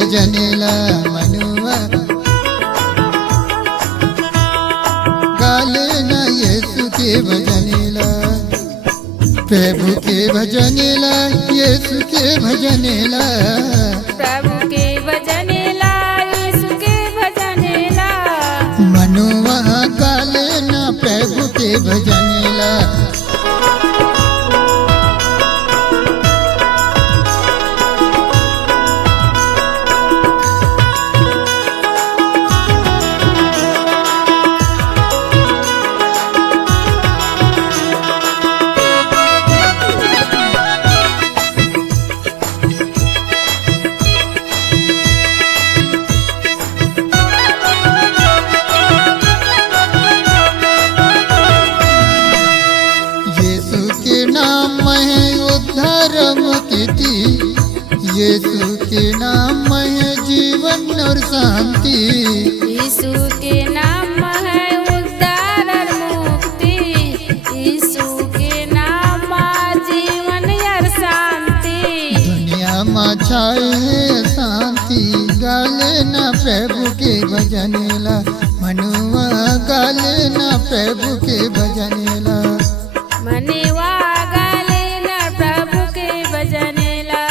भजनेला मनुआ गाले न यीशु के भजनेला प्रभु के भजनेला यीशु के भजनेला प्रभु के भजनेला यीशु के भजनेला मनुआ गाले न प्रभु के भजनेला यीशु के नाम है जीवन और शांति यीशु के नाम है उद्धार और मुक्ति यीशु के नाम जीवन और शांति दुनिया में छाए है शांति गाले ना प्रभु के भजनेला मनुआ गाले ना प्रभु के भजनेला मनुआ गाले ना प्रभु के भजनेला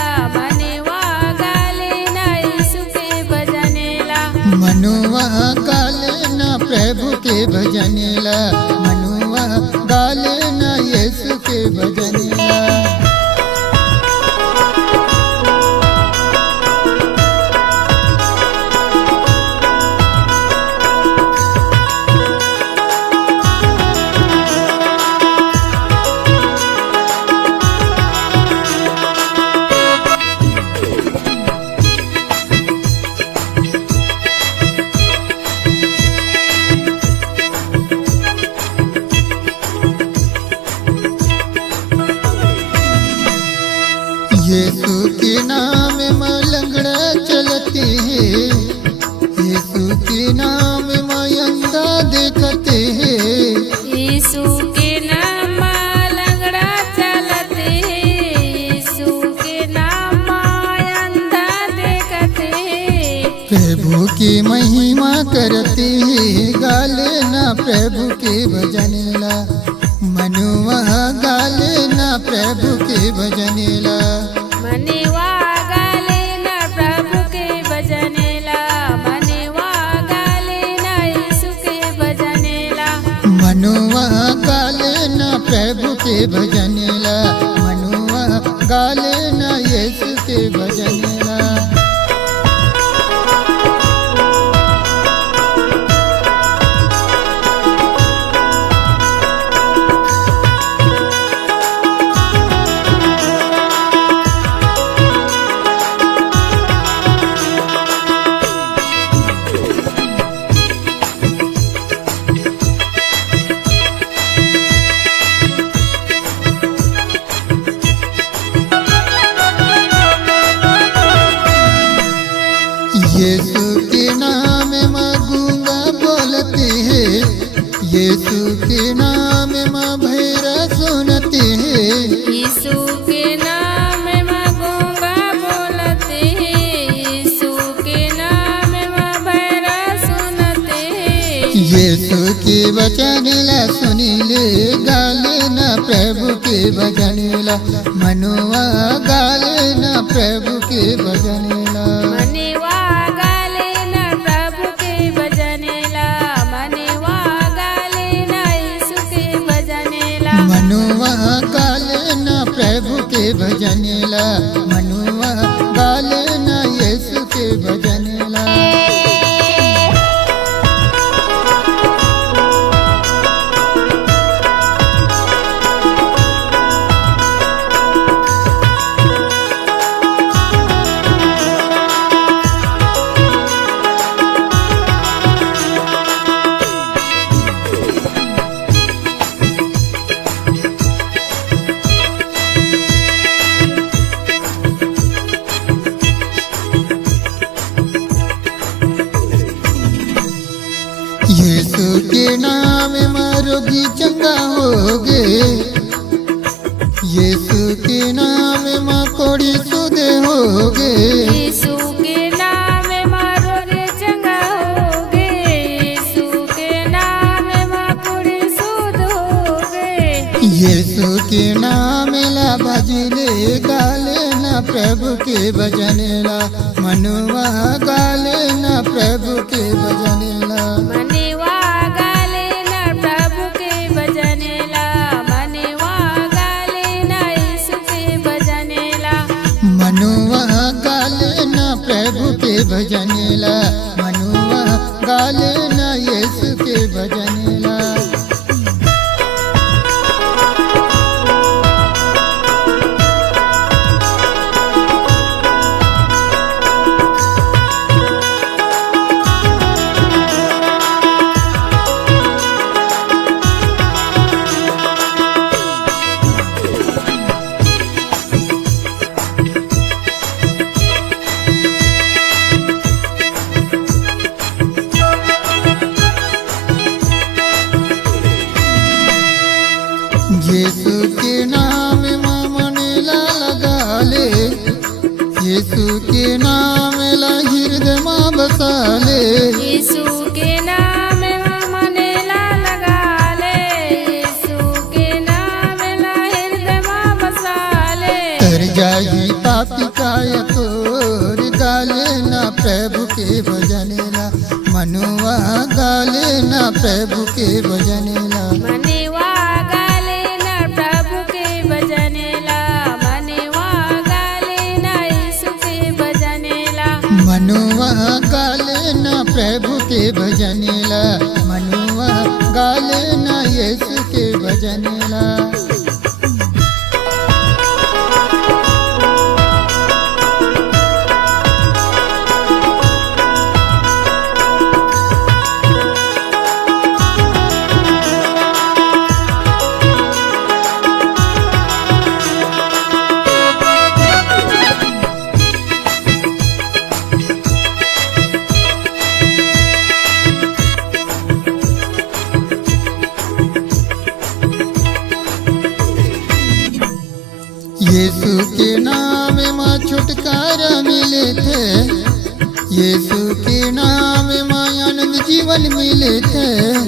मनुआ गाले न प्रभु के भजनेला मनुआ गाले न यीशु के भजनेला यीशु के नाम में लंगड़ा चलते हैं यीशु के नाम में अंधा देखते हैं यीशु के नाम लंगड़ा चलते हैं यीशु के नाम अंधा देखते हैं प्रभु की महिमा करते हैं गाले ना प्रभु के भजनेला मनुआ गाले ना प्रभु के भजनेला मनुआ गाले ना प्रभु के भजनेला मनुआ गाले ना यीशु के भजनेला मनुआ गाले ना प्रभु के भजनेला मनुआ गाले ना यीशु के भजनेला यीशु के नाम में गूंगा बोलते हैं यीशु के नाम में भैरा सुनते हैं यीशु के नाम में गूंगा बोलते हैं यीशु के नाम में भैरा सुनते हैं यीशु के वचनेला सुनीले गाले ना प्रभु के भजनेला मनुआ गाले ना प्रभु के भजनेला मनुआ गाले ना प्रभु के भजनेला मनुआ गाले ना यीशु के भजनेला मनुआ गाले ना प्रभु के भजनेला मनुआ गाले ना यीशु के भजनेला यीशु के नाम में रोगी चंगा होगे, यीशु के नाम में कोड़ी सुधे होगे। यीशु के नाम यीशु के नाम ला भजले गाले न प्रभु के भजनेला मनुआ गाले न प्रभु के भजनेला मनेवा गाले न प्रभु के भजनेला मनेवा गाले न यीशु के भजनेला मनुआ गाले न प्रभु के भजनेला मनुआ गाले न यीशु के भजनेला यीशु के नाम मनेला लगा ले यीशु के नाम ला हृदय में बसा ले यीशु के नाम मनेला लगा ले यीशु के नाम ला हृदय में बसा ले तर जाही पापी काय तोर गाले ना प्रभु के भजनेला मनुआ गाले ना प्रभु के भजनेला मनेवा गाले न प्रभु के भजनेला मनेवा गाले न यीशु के भजनेला मनुआ गाले ना प्रभु के भजनेला मनुआ गाले ना यीशु के भजनेला यीशु के नाम में छुटकारा मिले थे यीशु के नाम में आनंद जीवन मिले थे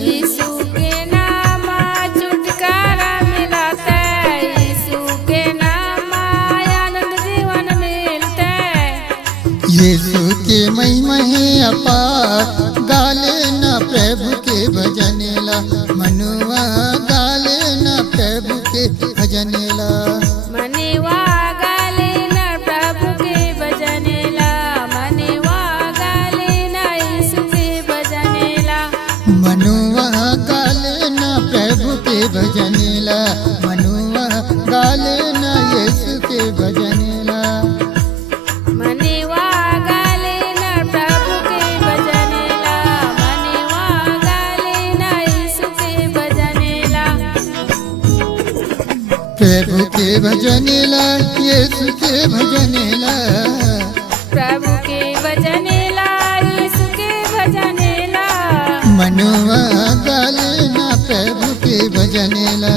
यीशु के नाम छुटकारा मिलता है यीशु के नाम आनंद जीवन मिलता है यीशु के महिमा है अपार गाले ना प्रभु के भजनेला मनुआ गाले ना प्रभु के भजनेला मनेवा गाले न प्रभु के भजनेला मनेवा गाले न यीशु के भजनेला मनुआ गाले ना प्रभु के भजनेला मनुआ गाले ना यीशु के भजनेला मनेवा गाले न प्रभु के भजनेला मनेवा गाले न यीशु के भजनेला प्रभु के भजनेला यीशु के भजनेला प्रभु के भजनेला यीशु के भजनेला मनुआ गाले ना प्रभु के भजनेला